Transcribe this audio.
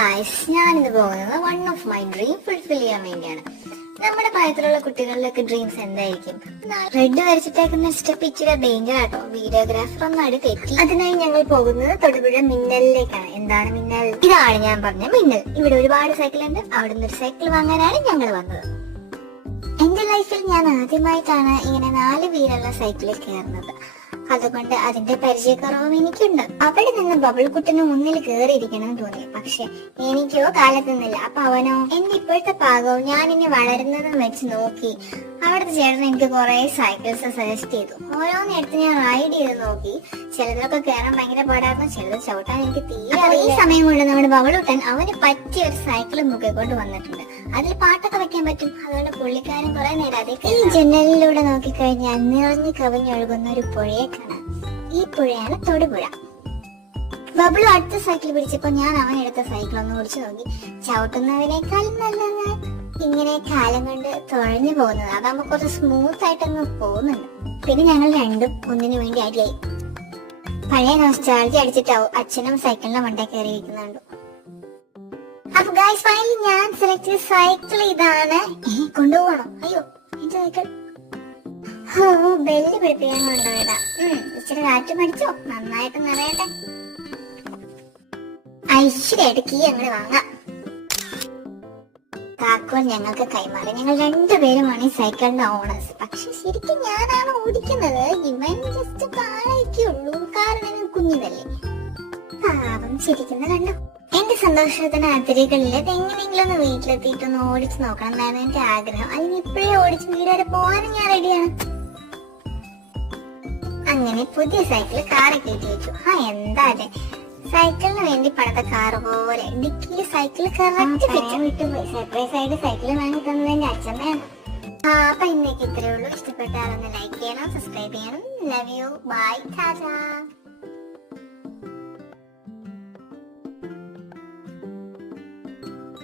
Guys, ഞാനിത് പോകുന്നത് one of my dream fulfil ചെയ്യാൻ വേണ്ടിയാണ്. നമ്മുടെ പ്രായത്തിലുള്ള കുട്ടികളിലൊക്കെ ഡ്രീംസ് എന്തായിരിക്കും? റെഡ് വരച്ചിട്ടേക്കുന്ന സ്റ്റെപ്പ് ഇച്ചിരി ഡേഞ്ചർ ആട്ടോ. വീഡിയോഗ്രാഫർ ഒന്നും അടി തെറ്റി. അതിനായി ഞങ്ങൾ പോകുന്നത് തൊടുപുഴ മിന്നലിലേക്കാണ്. എന്താണ് മിന്നൽ? ഇതാണ് ഞാൻ പറഞ്ഞ മിന്നൽ. ഇവിടെ ഒരുപാട് സൈക്കിൾ ഉണ്ട്. അവിടെ നിന്ന് ഒരു സൈക്കിൾ വാങ്ങാനാണ് ഞങ്ങൾ വന്നത്. എന്റെ ലൈഫിൽ ഞാൻ ആദ്യമായിട്ടാണ് ഇങ്ങനെ 4 വീലുള്ള സൈക്കിളിൽ കയറുന്നത്. അതുകൊണ്ട് അതിന്റെ പരിചയക്കുറവും എനിക്കുണ്ട്. അവിടെ നിന്ന് ബബിൾ കുട്ടന് മുന്നിൽ കയറിയിരിക്കണം തോന്നി. പക്ഷെ എനിക്കോ കാലത്തുന്നില്ല. അപ്പൊ അവനോ? എന്റെ ഇപ്പോഴത്തെ പാകവും ഞാൻ ഇനി വളരുന്നതും വെച്ച് നോക്കി അവിടുത്തെ ചേട്ടൻ എനിക്ക് കുറെ സൈക്കിൾസ് സജസ്റ്റ് ചെയ്തു. ഓരോന്ന് എടുത്ത് ഞാൻ റൈഡ് ചെയ്ത് നോക്കി. ചിലതൊക്കെ കയറാൻ ഭയങ്കര പാടായിരുന്നു, ചിലത് ചവിട്ടാൻ എനിക്ക് തീരെ. ഈ സമയം കൊണ്ട് നമ്മുടെ ബബിളുട്ടൻ അവന് പറ്റിയ ഒരു സൈക്കിൾ മുക്കിക്കൊണ്ട് വന്നിട്ടുണ്ട്. അതിൽ പാട്ടൊക്കെ വെക്കാൻ പറ്റും. അതുകൊണ്ട് പുള്ളിക്കാരൻ കുറെ നേരം അതേ. ഈ ജനലിലൂടെ നോക്കിക്കഴിഞ്ഞാൽ നിറഞ്ഞു കവിഞ്ഞൊഴുകുന്ന ഒരു പുഴയെ കാണാം. ഈ പുഴയാണ് തൊടുപുഴ. ബബിളു അടുത്ത സൈക്കിൾ പിടിച്ചപ്പോ ഞാൻ അവൻ എടുത്ത സൈക്കിൾ ഒന്ന് ഓടിച്ചു നോക്കി. ചവിട്ടുന്നതിനേക്കാൾ നല്ലത് ഇങ്ങനെ കാലം കൊണ്ട് തുഴഞ്ഞു പോകുന്നത്. അതാകുമ്പോ കുറച്ച് സ്മൂത്ത് ആയിട്ടൊന്ന് പോകുന്നുണ്ട്. പിന്നെ ഞങ്ങൾ രണ്ടും ഒന്നിനു വേണ്ടി അടിയായി. പഴയ നോസ്റ്റാൾജി അടിച്ചിട്ടാവും അച്ഛനും സൈക്കിളിന്റെ മണ്ടേ കയറിയിരിക്കുന്നുണ്ട്. അപ്പൊ ഗൈസ്, ഫൈനലി ഞാൻ സെലക്ട് ചെയ്ത സൈക്കിൾ ഇതാണ്. കൊണ്ടുപോകണം. അയ്യോ, എന്റെ സൈക്കിൾ ബെല്ല് പിടിപ്പിക്കാൻ കൊണ്ടുപോയതാ. ഇച്ചിരി കാറ്റ് പഠിച്ചോ, നന്നായിട്ട് നിറയട്ടെ. ഐശ്വര്യായിട്ട് കീ അങ്ങോട്ട് വാങ്ങാം. താക്കോൽ ഞങ്ങൾക്ക് കൈമാറി. ഞങ്ങൾ 2 പേരുമാണ് ഈ സൈക്കിളിന്റെ ഓണേഴ്സ്. പക്ഷെ ശരിക്കും ഞാനാണ് ഓടിക്കുന്നത്. ഇവൻ ജസ്റ്റ് താഴേക്കുള്ളൂ, കാരണം കുഞ്ഞിതല്ലേ. പാവം ചിരിക്കുന്ന കണ്ടോ. എന്റെ സന്തോഷത്തിന് അതിരുകളിൽ എങ്ങനെയെങ്കിലും ഒന്ന് വീട്ടിലെത്തിയിട്ടൊന്ന് ഓടിച്ചു നോക്കണം എന്നാണ് എന്റെ ആഗ്രഹം. അതിന് ഇപ്പോഴേ ഓടിച്ച് വീട് വരെ പോകാനും ഞാൻ റെഡിയാണ്. അങ്ങനെ പുതിയ സൈക്കിൾ കാറിൽ കയറ്റി വെച്ചു. എന്താ അതെ, സൈക്കിളിന് വേണ്ടി പണിത കാറ് പോലെ ഡിക്കിയിൽ സൈക്കിൾ കറക്റ്റ് വിട്ടുപോയി. സർപ്രൈസ് ആയിട്ട് സൈക്കിൾ വാങ്ങി തന്നത് എന്റെ അച്ഛമ്മയാണ്. അപ്പൊ ഇന്നേക്ക് ഇത്രയേ ഉള്ളൂ. ഇഷ്ടപ്പെട്ടാലൊന്ന് ലൈക്ക് ചെയ്യണം, സബ്സ്ക്രൈബ് ചെയ്യണം. Love you, bye, Tata.